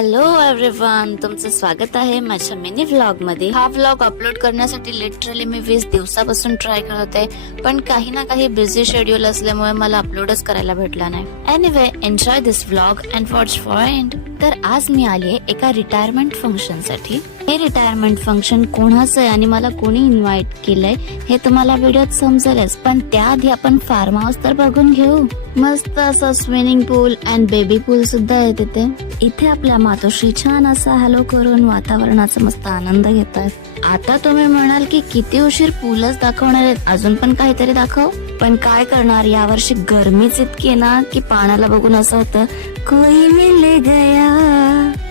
Hello everyone, तुमचं स्वागत आहे माझ्या मिनी व्लॉग मध्ये. हा व्लॉग अपलोड करण्यासाठी लिटरली मी 20 दिवसापासून ट्राय करत आहे, पण काही ना काही बिझी शेड्यूल असल्यामुळे मला अपलोडच करायला भेटला नाही. Anyway, enjoy this vlog and watch for end. तर आज मी आली एका रिटायरमेंट फंक्शन साठी. हे रिटायरमेंट फंक्शन कोणाचं आहे आणि मला कोणी इन्व्हाइट केलंय हे तुम्हाला व्हिडिओत समजेलच, पण त्याआधी आपण फार्म हाऊस तर बघून घेऊ. मस्त असं स्विमिंग पूल अँड बेबी पूल सुद्धा आहे तिथे. इथे आपल्या मातोश्री छान असा हॅलो करून वातावरणाचा मस्त आनंद घेतात. आता तुम्ही म्हणाल की किती उशीर पूलच दाखवणार आहेत, अजून पण काहीतरी दाखव. पण काय करणार, यावर्षी गरमीच इतकी ना की पाण्याला बघून असं होतं कोई मिल गया.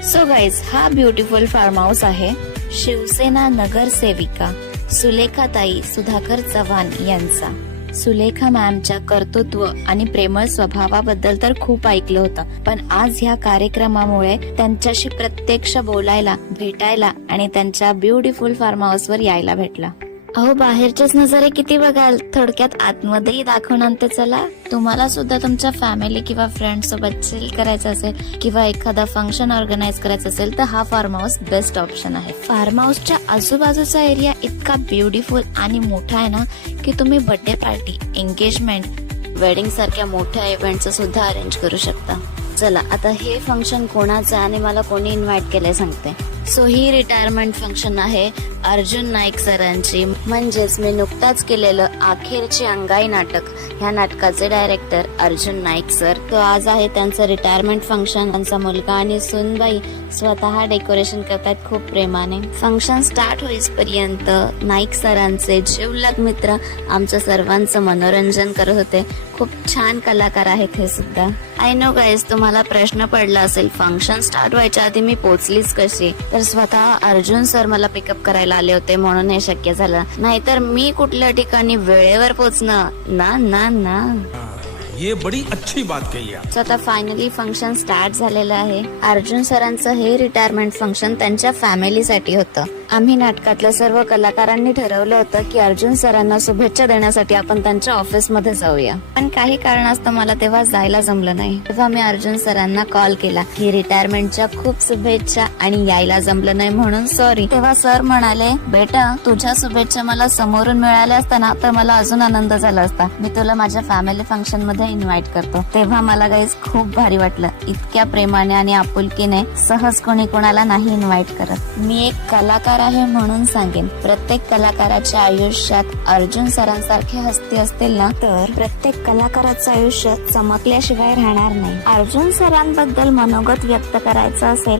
सो गाईज, हा ब्युटिफुल फार्म हाऊस आहे शिवसेना नगरसेविका सुलेखाताई सुधाकर चव्हाण यांचा. सुलेखा मॅमच्या कर्तृत्व आणि प्रेमळ स्वभावाबद्दल तर खूप ऐकलं होतं, पण आज ह्या कार्यक्रमामुळे त्यांच्याशी प्रत्यक्ष बोलायला, भेटायला आणि त्यांच्या ब्युटिफुल फार्म हाऊस वर यायला भेटला. अहो, बाहेरचेच नजारे किती बघाल, थोडक्यात आतमध्येही दाखवून आणते चला. तुम्हाला सुद्धा तुमच्या फॅमिली किंवा फ्रेंड सोबत चिल करायचं असेल किंवा एखादा फंक्शन ऑर्गनाइज करायचं असेल तर हा फार्म हाऊस बेस्ट ऑप्शन आहे. फार्म हाऊसच्या आजूबाजूचा एरिया इतका ब्युटिफुल आणि मोठा आहे ना की तुम्ही बर्थडे पार्टी, एंगेजमेंट, वेडिंग सारख्या मोठ्या इव्हेंटचं सुद्धा अरेंज करू शकता. चला, आता हे फंक्शन कोणाचं आणि मला कोणी इन्व्हाइट केलंय सांगते. सो ही रिटायरमेंट फंक्शन आहे अर्जुन नाईक सरांची, म्हणजेच मी नुकताच केलेलं अखेरची अंगाई नाटक ह्या नाटकाचे डायरेक्टर अर्जुन नाईक सर. तो आज आहे त्यांचं रिटायरमेंट फंक्शन. त्यांचा मुलगा आणि सुनबाई स्वतः डेकोरेशन करतात खूप प्रेमाने. फंक्शन स्टार्ट होईपर्यंत नाईक सरांचे जिवलग मित्र आमच्या सर्वांचं मनोरंजन करत होते. खूप छान कलाकार आहेत हे सुद्धा. आय नो गाईज, तुम्हाला प्रश्न पडला असेल फंक्शन स्टार्ट व्हायच्या आधी मी पोहोचलीच कशी. तर स्वतः अर्जुन सर मला पिकअप करायला आले होते म्हणून हे शक्य झालं, नाहीतर मी कुठल्या ठिकाणी वेळेवर पोहोचणं ना ना ना. ये बड़ी अच्छी बात कही आप. आता फायनली फंक्शन स्टार्ट झालेलं आहे. अर्जुन सरांचं हे रिटायरमेंट फंक्शन त्यांच्या फॅमिलीसाठी होतं. आम्ही नाटकातल्या सर्व कलाकारांनी ठरवलं होतं की अर्जुन सरांना शुभेच्छा देण्यासाठी आपण त्यांच्या ऑफिस मध्ये जाऊया, पण काही कारणास्तव मला तेव्हा जायला जमलं नाही. तेव्हा मी अर्जुन सरांना कॉल केला की रिटायरमेंटच्या खूप शुभेच्छा आणि यायला जमलं नाही म्हणून सॉरी. तेव्हा सर म्हणाले, बेटा तुझ्या शुभेच्छा मला समोरून मिळाल्या असताना तर मला अजून आनंद झाला असता. मी तुला माझ्या फॅमिली फंक्शन मध्ये इन्व्हाइट करतो. तेव्हा मला गाईज खूप भारी वाटलं. इतक्या प्रेमाने आणि आपुलकीने सहज कोणी कोणाला नाही इन्व्हाइट करत. मी एक कलाकार आहे म्हणून सांगेन, प्रत्येक कलाकाराच्या आयुष्यात अर्जुन सरांसारखे हस्ती असतील ना तर प्रत्येक कलाकाराचं आयुष्य चमकल्याशिवाय राहणार नाही. अर्जुन सरांबद्दल मनोगत व्यक्त करायचं असेल